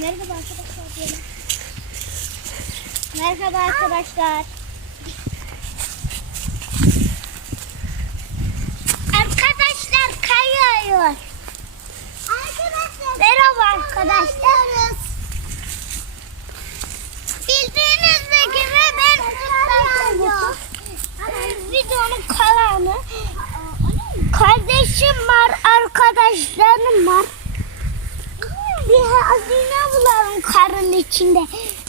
Merhaba arkadaşlar diyelim. Merhaba arkadaşlar. Arkadaşlar kayıyor. Arkadaşlar. Merhaba arkadaşlar. Bildiğiniz gibi ben Mustafa Videonun kalanı. Kardeşim var, arkadaşlarım var. Bir hazine bulalım karın içinde.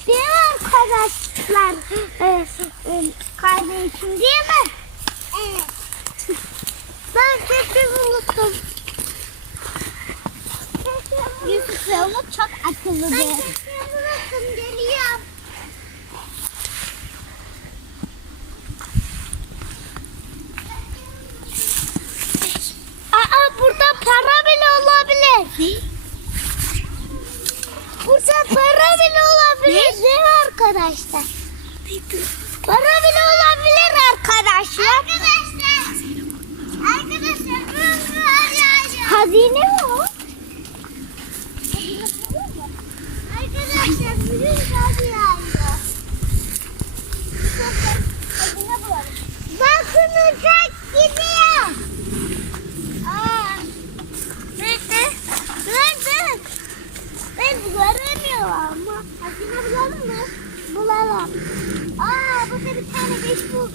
Değil mi arkadaşlar? Ee, e, kardeşim değil mi? Evet. Ben sesi unuttum. Yusuf Yavuz çok akıllıdır. Ben sesi unuttum geliyorum. Aa burada para bile olabilir. Burada para bile olabilir mi arkadaşlar? Para bile olabilir arkadaşlar. Arkadaşlar. Arkadaşlar. Hazine mi o? Arkadaşlar bugün kar yağıyor. Bakın uçak gidiyor. Aa, nerede? Nerede? Ben göremiyorum ama. Hazine bulalım mı? Bulalım. Aa burada bir buldum.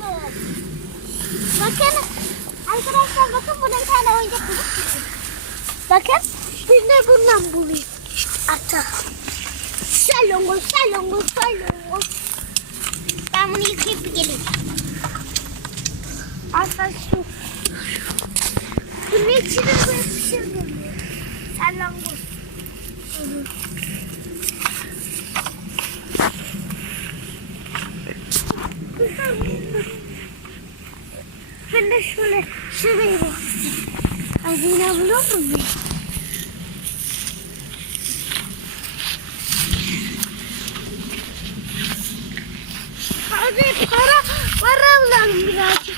Bakın. Arkadaşlar bakın burada bir tane oyuncak bulduk. Bakın. Biz de bundan bulayım. Ata. Salongo, salongo, salongo. Ben bunu yıkayıp geleyim. Hatta şu. Bunun içine böyle pişirdim. Salongo. Ben de şöyle şuraya bak. Hazine bulur mu? Hadi para, para bulalım birazcık.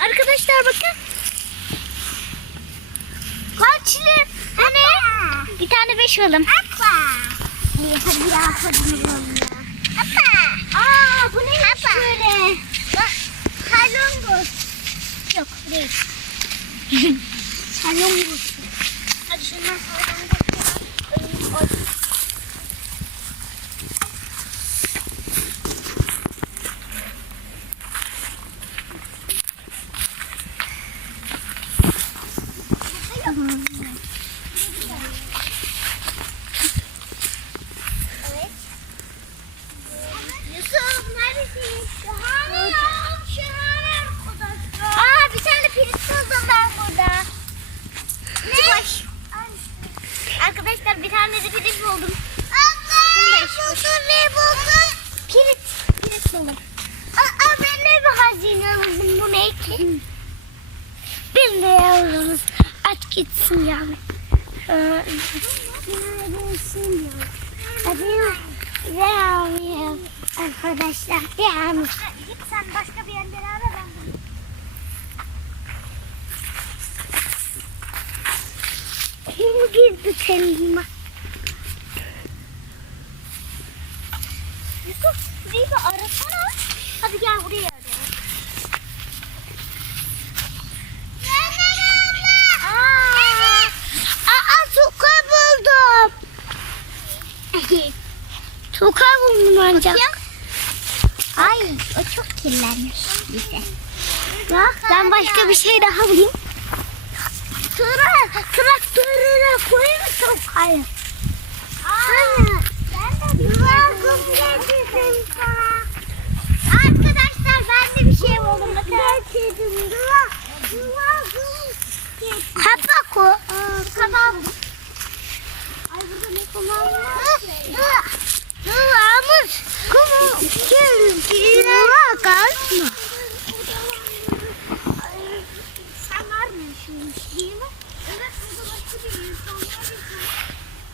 Arkadaşlar bakın. Bir tane beş buldum. Apa. İyi hadi ya hadi bulalım ya. Apa. Aa bu ne Apa. böyle? Bak. Salongoz. Yok değil. Salongoz. Hadi şundan salongoz. Oy. Evet. Yusuf neredesin? Şahane ya. Şahane arkadaşlar. Aa bir tane pirinç buldum ben burada. Ne? Boş. Arkadaşlar bir tane de pirinç buldum. Abla buldun ne buldun? Pirinç. Pirinç buldum. Aa ben de bir hazine buldum. Bu ne ki? Biz de yavrumuz. Aç gitsin yani. Neredesin ya? Hadi devam Arkadaşlar devam. Git sen başka bir yerlere ara ben bunu. Kim girdi kendime? Yusuf bir arasana. Hadi gel buraya arayalım. Aa, aa tuka buldum. Tuka buldum ancak. Ay o çok kirlenmiş bize. Bak ben başka bir şey daha bulayım. Tıra, traktörüne koyayım tokayı. Aa, ben de bir şey. Arkadaşlar ben de bir şey buldum. Bakın. Getirdim.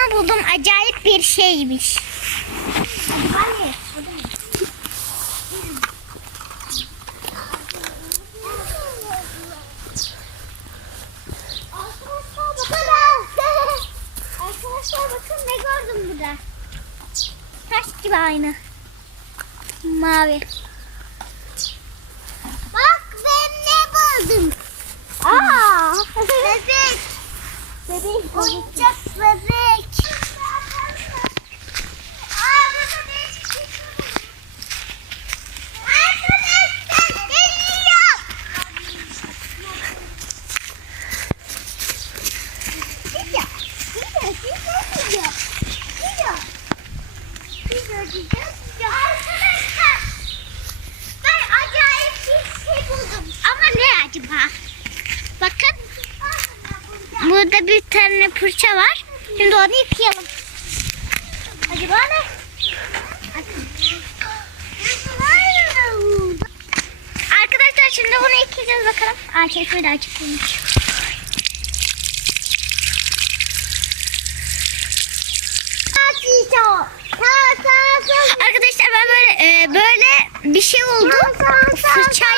Bunu buldum. Acayip bir şeymiş. Hadi. Arkadaşlar bakın ne gördüm burada. Taş gibi aynı. Mavi. Bak ben ne buldum. Aa, bebek. Bebek. Bebek. Acaba? Bakın. Burada bir tane fırça var. Şimdi onu yıkayalım. Acaba ne? Arkadaşlar şimdi bunu yıkayacağız bakalım. Aa çeşme de açıklıymış. Arkadaşlar ben böyle e, böyle bir şey oldu. Fırçaymış.